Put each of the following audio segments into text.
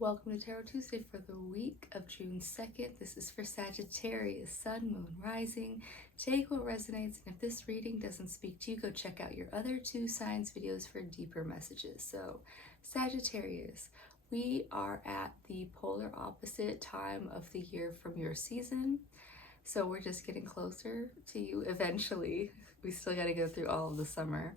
Welcome to Tarot Tuesday for the week of June 2nd. This is for Sagittarius, Sun, Moon, Rising. Take what resonates, and if this reading doesn't speak to you, go check out your other two signs videos for deeper messages. So, Sagittarius, we are at the polar opposite time of the year from your season. So we're just getting closer to you eventually. We still got to go through all of the summer.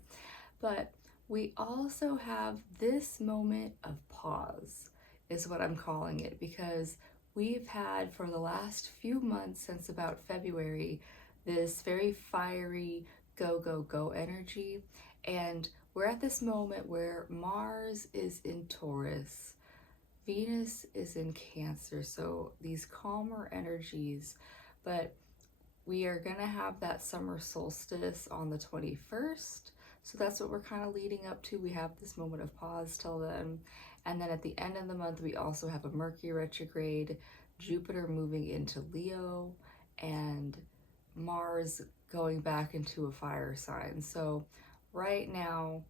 But we also have this moment of pause, is what I'm calling it, because we've had for the last few months, since about February, this very fiery go, go, go energy. And we're at this moment where Mars is in Taurus, Venus is in Cancer, so these calmer energies, but we are going to have that summer solstice on the 21st. So that's what we're kind of leading up to. We have this moment of pause till then. And then at the end of the month, we also have a Mercury retrograde, Jupiter moving into Leo, and Mars going back into a fire sign. So right now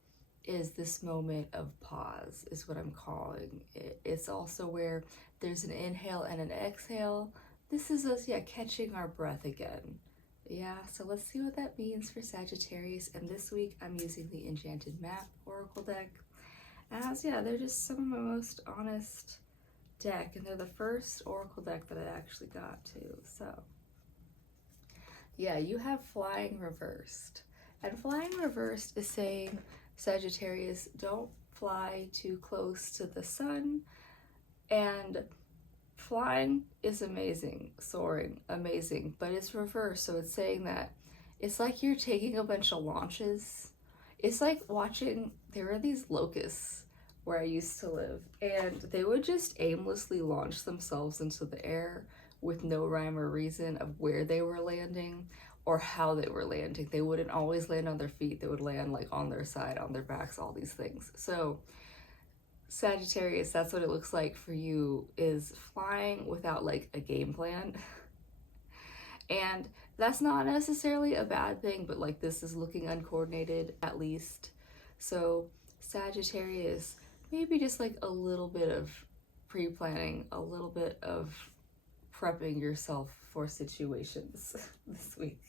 is this moment of pause, is what I'm calling it. It's also where there's an inhale and an exhale. This is us, catching our breath again. Yeah, so let's see what that means for Sagittarius. And this week I'm using the Enchanted Map Oracle deck. As, they're just some of my most honest deck, and they're the first Oracle deck that I actually got too. So, you have Flying Reversed. And Flying Reversed is saying, Sagittarius, don't fly too close to the sun. And flying is amazing, soaring, amazing, but it's reversed. So it's saying that it's like you're taking a bunch of launches. It's like watching, there were these locusts where I used to live, and they would just aimlessly launch themselves into the air with no rhyme or reason of where they were landing or how they were landing. They wouldn't always land on their feet. They would land like on their side, on their backs, all these things. So Sagittarius, that's what it looks like for you, is flying without like a game plan. And that's not necessarily a bad thing, but like this is looking uncoordinated at least. So Sagittarius, maybe just like a little bit of pre-planning, a little bit of prepping yourself for situations this week.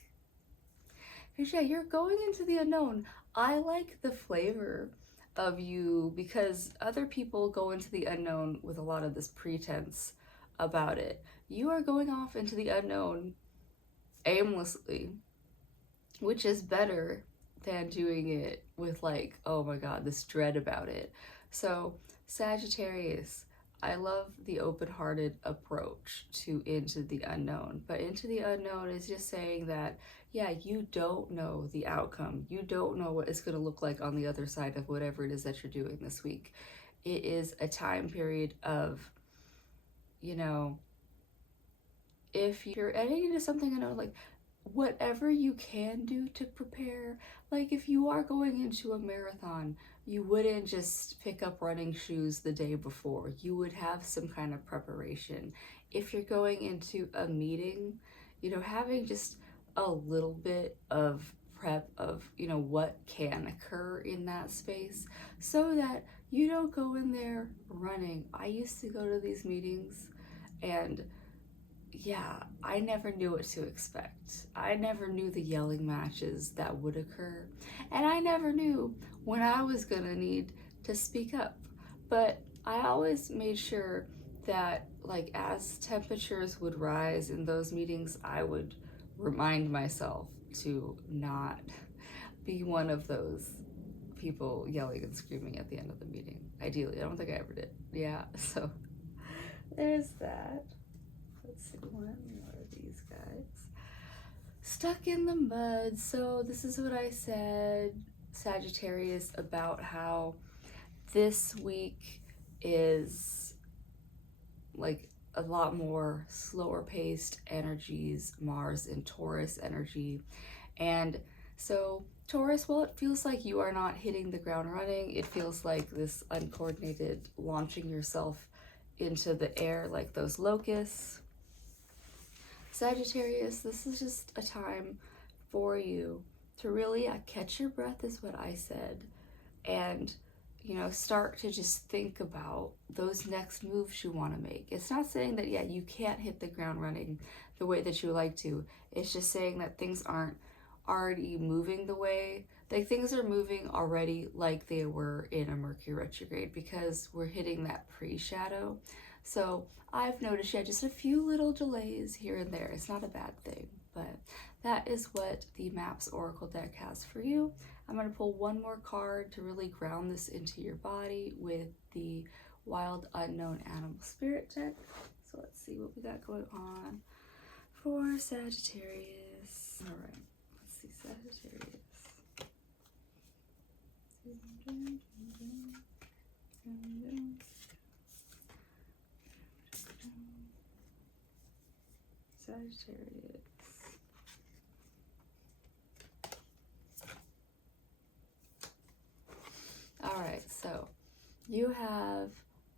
Because you're going into the unknown. I like the flavor of you because other people go into the unknown with a lot of this pretense about it. You are going off into the unknown aimlessly, which is better than doing it with like, oh my god, this dread about it. So Sagittarius, I love the open-hearted approach to Into the Unknown, but Into the Unknown is just saying that you don't know the outcome. You don't know what it's going to look like on the other side of whatever it is that you're doing this week. It is a time period of, if you're heading into something unknown, like whatever you can do to prepare. Like if you are going into a marathon, you wouldn't just pick up running shoes the day before. You would have some kind of preparation. If you're going into a meeting, having just a little bit of prep of, what can occur in that space so that you don't go in there running. I used to go to these meetings and I never knew what to expect. I never knew the yelling matches that would occur. And I never knew when I was gonna need to speak up. But I always made sure that, like, as temperatures would rise in those meetings, I would remind myself to not be one of those people yelling and screaming at the end of the meeting. Ideally, I don't think I ever did. So there's that. Let's see, one more of these guys. Stuck in the mud. So this is what I said, Sagittarius, about how this week is like a lot more slower paced energies, Mars and Taurus energy. And so Taurus, well, it feels like you are not hitting the ground running. It feels like this uncoordinated launching yourself into the air like those locusts. Sagittarius, this is just a time for you to really catch your breath, is what I said, and you know, start to just think about those next moves you want to make. It's not saying that, yeah, you can't hit the ground running the way that you like to. It's just saying that things aren't already moving the way, like things are moving already like they were in a Mercury retrograde, because we're hitting that pre-shadow. So I've noticed, yeah, just a few little delays here and there. It's not a bad thing, but that is what the Maps Oracle deck has for you. I'm going to pull one more card to really ground this into your body with the Wild Unknown Animal Spirit deck. So let's see what we got going on for Sagittarius. All right, let's see Sagittarius. Sagittarius. All right, so you have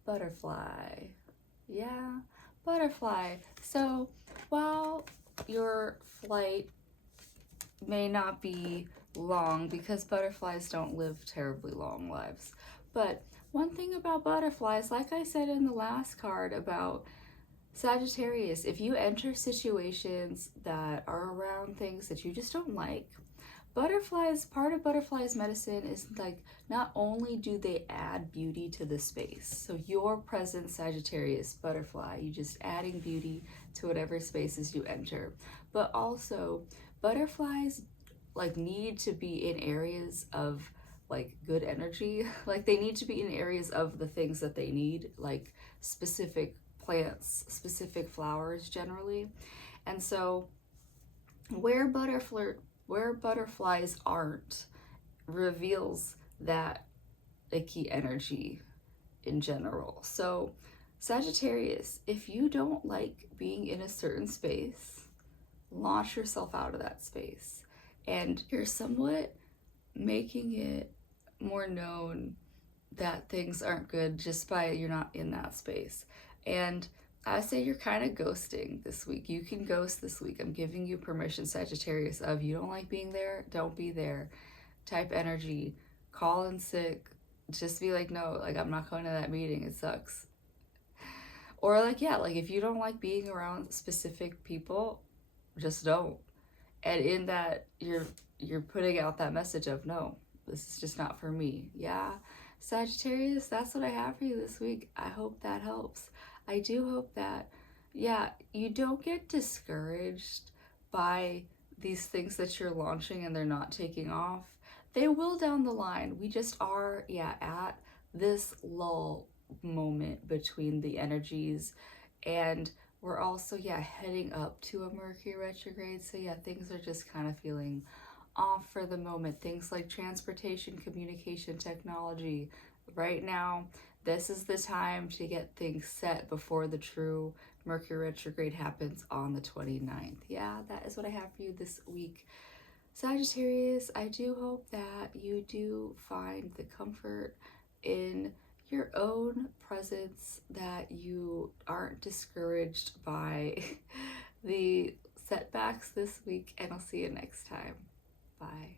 butterfly. Yeah, butterfly. So while your flight may not be long, because butterflies don't live terribly long lives, but one thing about butterflies, like I said in the last card about Sagittarius, if you enter situations that are around things that you just don't like, butterflies, part of butterflies medicine is like, not only do they add beauty to the space, so your present Sagittarius butterfly, you just adding beauty to whatever spaces you enter, but also butterflies like need to be in areas of like good energy. Like they need to be in areas of the things that they need, like specific plants, specific flowers generally. And so where butterflies aren't reveals that icky energy in general. So Sagittarius, if you don't like being in a certain space, launch yourself out of that space. And you're somewhat making it more known that things aren't good just by you're not in that space. And I say you're kind of ghosting this week. You can ghost this week. I'm giving you permission, Sagittarius, of you don't like being there, don't be there type energy. Call in sick. Just be like, no, like I'm not going to that meeting. It sucks. Or like, yeah, like if you don't like being around specific people, just don't. And in that, you're putting out that message of, no, this is just not for me. Yeah, Sagittarius, that's what I have for you this week. I hope that helps. I do hope that, yeah, you don't get discouraged by these things that you're launching and they're not taking off. They will down the line. We just are, yeah, at this lull moment between the energies, and we're also, yeah, heading up to a Mercury retrograde. So yeah, things are just kind of feeling off for the moment. Things like transportation, communication, technology. Right now, this is the time to get things set before the true Mercury retrograde happens on the 29th. Yeah, that is what I have for you this week. Sagittarius, I do hope that you do find the comfort in your own presence, that you aren't discouraged by the setbacks this week, and I'll see you next time. Bye.